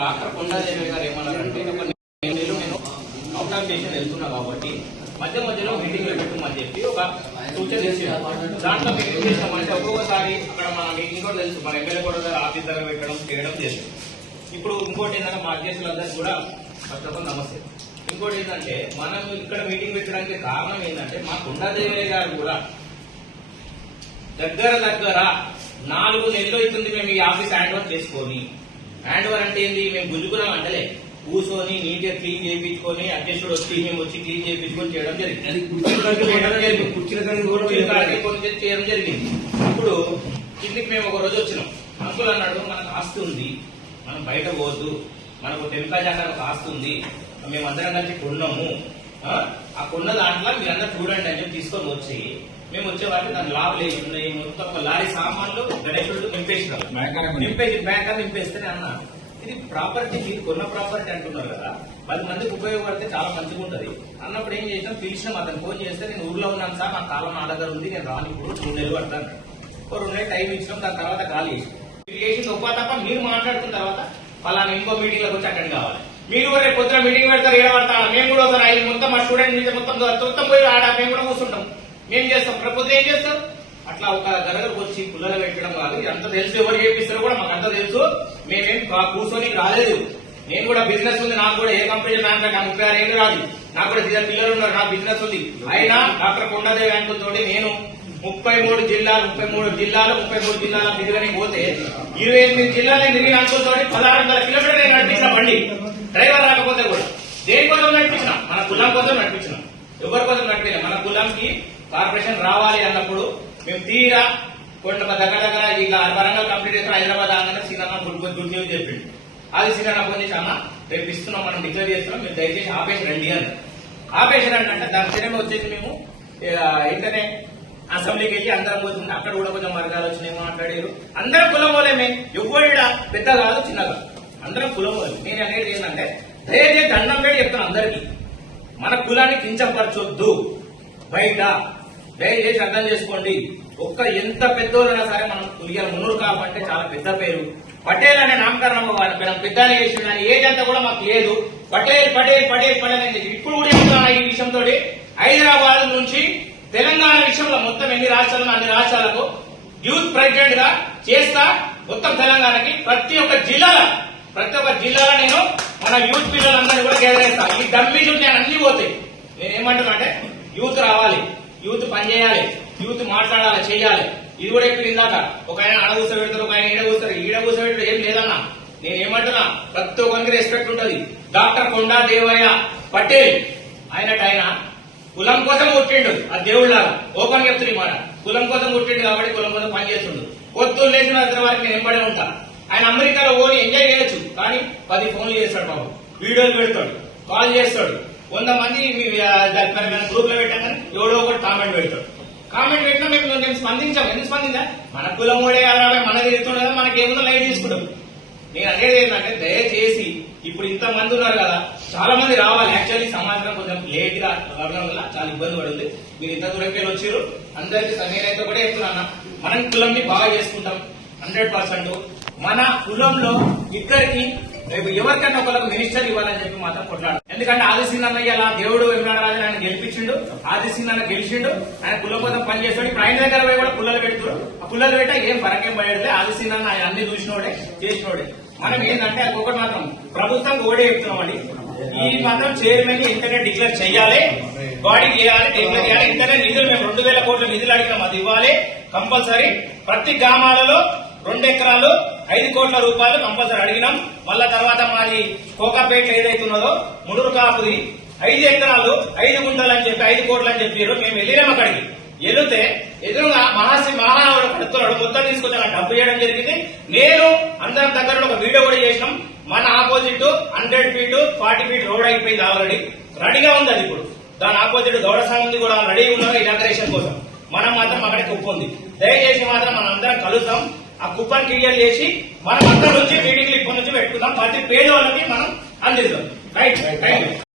Doctor కొండాదేవి గారు ఏమన్నారంటే ఒక నేను అవుట్ ఆఫ్ స్టేషన్ వెళ్తున్నా కాబట్టి మధ్య మధ్యలో మీటింగ్లు పెట్టమని చెప్పి ఒక సూచన దాంట్లో మేము ఏం చేసామంటే ఒక్కొక్కసారి అక్కడ మన మీటింగ్ కూడా తెలుసు మన ఎమ్మెల్యే కూడా గారు ఆఫీస్ దగ్గర పెట్టడం చేయడం చేసాం ఇప్పుడు ఇంకోటి ఏంటంటే మా అధ్యక్షులందరికీ కూడా ఫస్ట్ ఆఫ్ ఆల్ నమస్తే ఇంకోటి ఏంటంటే మనం ఇక్కడ మీటింగ్ పెట్టడానికి కారణం ఏంటంటే మా కొండాదేవి గారు కూడా దగ్గర దగ్గర నాలుగు నెలలు అవుతుంది మేము ఈ ఆఫీస్ హ్యాండ్ ఓవర్ చేసుకొని హ్యాండ్ ఓవర్ అంటే ఏంది? మేము గుంజుకున్నాం అంటలే. కూర్చొని నీట్గా క్లీన్ చేయించుకొని అధ్యక్షుడు వచ్చి మేము వచ్చి క్లీన్ చేయించుకొని చేయడం జరిగింది. చేయడం జరిగింది. ఇప్పుడు కిందికి మేము ఒక రోజు వచ్చినాం. అంకుల్ అన్నాడు మనకు ఆస్తి ఉంది. మనం బయట పోవద్దు. మనకు టెంకా జాగా ఒక ఆస్తి ఉంది. మేమందరం కలిసి కొన్నాము. ఆ? ఆ కొన్న దాంట్లో మీరందరూ చూడండి అని చెప్పి తీసుకొని వచ్చి మేము వచ్చే వాటికి దాని లాభాలు ఏమి ఉన్నాయి? మొత్తం ఒక లారీ సామాన్లు గణేశుడు నింపేసినారు. నింపేసి బ్యాంక్ నింపేస్తేనే అన్నా. ఇది ప్రాపర్టీ మీరు కొన్న ప్రాపర్టీ అంటున్నారు కదా పది మందికి ఉపయోగపడితే చాలా మంచిగా ఉంటది. అన్నప్పుడు ఏం చేసాం పిలిచినాం అతను ఫోన్ చేస్తే నేను ఊర్లో ఉన్నాను సార్ నా కాలం నా దగ్గర ఉంది నేను రాను ఇప్పుడు మూడు నెలలు పడతాను. ఓ రెండు నెలలు టైం ఇచ్చినాం దాని తర్వాత ఖాళీ చేసినాం. మీరు చేసింది తప్ప మీరు మాట్లాడుతున్న తర్వాత పలానా ఇంకో మీటింగ్లోకి వచ్చి అటెండ్ కావాలి. మీరు కూడా రేపు పొద్దున మీటింగ్ పెడతారు ఏడ పడతారు మేము కూడా ఒకసారి మొత్తం మా స్టూడెంట్ నుంచి మొత్తం మొత్తం పోయి ఆడ మేము కూడా కూర్చుంటాం. మేము చేస్తాం? ప్రకృతి ఏం చేస్తాం? అట్లా ఒక దగ్గరకు వచ్చి పుల్లలు పెట్టడం కాదు. అంత తెలుసు ఎవరు చేపిస్తారో కూడా మాకు అంత తెలుసు. మేమేం కూర్చొని రాలేదు. నేను కూడా బిజినెస్ ఉంది. నాకు కూడా ఏ కంపెనీ మ్యాన్ నాకు ముప్పై ఆరు ఏళ్ళు రాదు. నాకు కూడా ఇద్దరు పిల్లలు ఉన్నారు. నా బిజినెస్ ఉంది. అయినా డాక్టర్ కొండాదేవి అంకుల్ తోటి నేను ముప్పై మూడు జిల్లాలు ముప్పై మూడు జిల్లాలు ముప్పై మూడు జిల్లాల తిరగని పోతే ఇరవై ఎనిమిది జిల్లాలు తిరిగిన అంకుల్ తోటి పదహారు వందల కిలోమీటర్లు నేను నడిపించిన బండి. డ్రైవర్ రాకపోతే కూడా. దేనికోసం నడిపించిన? మన కులం కోసం నడిపించిన. ఎవరి కోసం నడిపించిన? మన కులంకి కార్పొరేషన్ రావాలి అన్నప్పుడు మేము తీరా కొండ దగ్గర దగ్గర ఇక వరంగల్ కంప్లీట్ చేసిన హైదరాబాద్ ఆగానే సీనన్న గుడ్ గుడ్ చెప్పిండు. అది సీనన్న ఫోన్ చేసి అన్న రేపు ఇస్తున్నాం మనం డిక్లేర్ చేస్తున్నాం మీరు దయచేసి ఆపేసి రండి అని. ఆపేసి రండి అంటే దాని సినిమా వచ్చేసి మేము ఇంటనే అసెంబ్లీకి వెళ్ళి అందరం పోతుంది అక్కడ కూడా కొంచెం వర్గాలు వచ్చినాయి మాట్లాడారు. అందరం కులం వాళ్ళమే ఎవ్వడా పెద్ద కాదు చిన్న కాదు అందరం కులం వాళ్ళు. నేను అనేది ఏంటంటే దయచేసి దండం పెట్టి చెప్తాను అందరికీ. మన కులాన్ని కించపరచొద్దు. బయట దయచేసి అర్థం చేసుకోండి. ఒక్క ఎంత పెద్దోళ్ళైనా సరే మనం పులిగల మున్నూరు కాబట్టి చాలా పెద్ద పేరు. పటేల్ అనే నామకరణం వాళ్ళ మనం పెద్దనే చేసిన కానీ ఏజ్ అంతా కూడా మాకు లేదు. పటేల్ పటేల్ పటేల్ పటేల్ అని ఇప్పుడు కూడా చెప్తున్నా ఈ విషయంతో హైదరాబాద్ నుంచి తెలంగాణ విషయంలో మొత్తం ఎన్ని రాష్ట్రాలు అన్ని రాష్ట్రాలకు యూత్ ప్రెసిడెంట్గా చేస్తా మొత్తం తెలంగాణకి ప్రతి ఒక్క జిల్లాలో ప్రతి ఒక్క జిల్లాలో నేను మన యూత్ పిల్లలందరినీ కూడా గెదరేస్తా ఈ డమ్మీ ఉంటే నేను అన్ని పోతాయి. నేను ఏమంటున్నా అంటే యూత్ రావాలి. యూత్ పనిచేయాలి యూత్ మాట్లాడాలి చేయాలి. ఇది కూడా ఇప్పుడు ఇందాక ఒక ఆయన ఆడ కూర్చోబెడతారు ఒక ఆయన ఈడ కూర్చోరు. ఈడ కూర్చోబెట్టడం ఏం లేదన్నా. నేను ఏమంటున్నా? ప్రతి ఒక్కరికి రెస్పెక్ట్ ఉంటుంది. డాక్టర్ కొండా దేవయ్య పటేల్ ఆయనట ఆయన కులం కోసం పుట్టిండు. ఆ దేవుళ్ళగా ఓపెన్ చెప్తుంది మాట. కులం కోసం పుట్టిండు కాబట్టి కులం కోసం పనిచేస్తుండు పొత్తులు లేచిన ఇద్దరు వారికి నేను ఎంబడే ఉంటా. ఆయన అమెరికాలో ఓని ఎంజాయ్ చేయొచ్చు. కానీ పది ఫోన్లు చేస్తాడు బాబు వీడియోలు పెడతాడు. కాల్ చేస్తాడు. వంద మంది మీ గ్రూప్లో పెట్టాం కానీ ఎవడో ఒకటి కామెంట్ పెడతాడు. కామెంట్ పెట్టినా మేము నేను స్పందించాం. ఎందుకు స్పందించా? మన కులం ఓడే కదా మన తిరుగుతుండే కదా మనకి ఏముందో లైట్ తీసుకుంటాం. నేను అనేది ఏంటంటే దయచేసి ఇప్పుడు ఇంత మంది ఉన్నారు కదా చాలా మంది రావాలి. యాక్చువల్లీ సమాచారం కొంచెం లేట్గా రావడం వల్ల చాలా ఇబ్బంది పడుతుంది. మీరు ఇంత దూరం వెళ్ళి వచ్చారు అందరికి నేనైతే కూడా చెప్తున్నా మనం కులంని బాగా చేసుకుంటాం హండ్రెడ్ పర్సెంట్ మన కులంలో ఇద్దరికి రేపు ఎవరికైనా ఒకరికి మినిస్టర్ ఇవ్వాలని చెప్పి మాత్రం కొట్లాడు ఎందుకంటే ఆది అన్నయ్య అలా దేవుడు వెంకటరాజు ఆయన గెలిపించిండు ఆది అన్న గెలిచిండు ఆయన కులం కోసం పనిచేస్తాడు. ఇప్పుడు ఆయన దగ్గర పోయి కూడా పుల్లలు పెడుతున్నారు ఆ పుల్లలు పెట్టా ఏం పరకేం పడేది ఆది అన్న ఆయన అన్ని చూసినోడే చేసినోడే. మనం ఏంటంటే అది ఒకటి మాత్రం ప్రభుత్వం ఓడే చెప్తున్నామండి ఈ మాత్రం చైర్మన్ ఇంతనే డిక్లేర్ చేయాలి బాడీకి చేయాలి డిక్లేర్ చేయాలి. ఇంటర్నెట్ నిధులు మేము రెండు వేల కోట్ల నిధులు అడిగినాం అది ఇవ్వాలి. కంపల్సరీ ప్రతి గ్రామాలలో రెండు ఎకరాలు ఐదు కోట్ల రూపాయలు కంపల్సరీ అడిగినాం. మళ్ళా తర్వాత మాది కోకాపేట ఏదైతే ఉన్నదో ముడురు కాపుది ఐదు ఎకరాలు ఐదు గుంటలు అని చెప్పి ఐదు కోట్లు అని చెప్పారు మేము వెళ్ళినాం అక్కడికి. వెళితే ఎదురుగా మహాసి మహానాడు కడుతున్నాడు. మొత్తం తీసుకొచ్చి అలా డబ్బు చేయడం జరిగింది. నేను అందరం దగ్గర ఒక వీడియో కూడా చేసినాం. మన opposite hundred feet forty feet road అయిపోయింది ఆల్రెడీ. రెడీగా ఉంది అది ఇప్పుడు. దాని ఆపోజిట్ గౌడ సంఘం కూడా రెడీ ఉన్నారు ఇనాగ్రేషన్ కోసం. మనం మాత్రం అక్కడికి కుప్ప ఉంది దయచేసి మాత్రం మనం అందరం కలుద్దాం. ఆ కుప్పని క్లియర్ చేసి మనం అక్కడ నుంచి మీటింగ్లు ఇప్పటి నుంచి పెట్టుకుందాం. ప్రతి పేదవాళ్ళకి మనం అందిద్దాం. Right right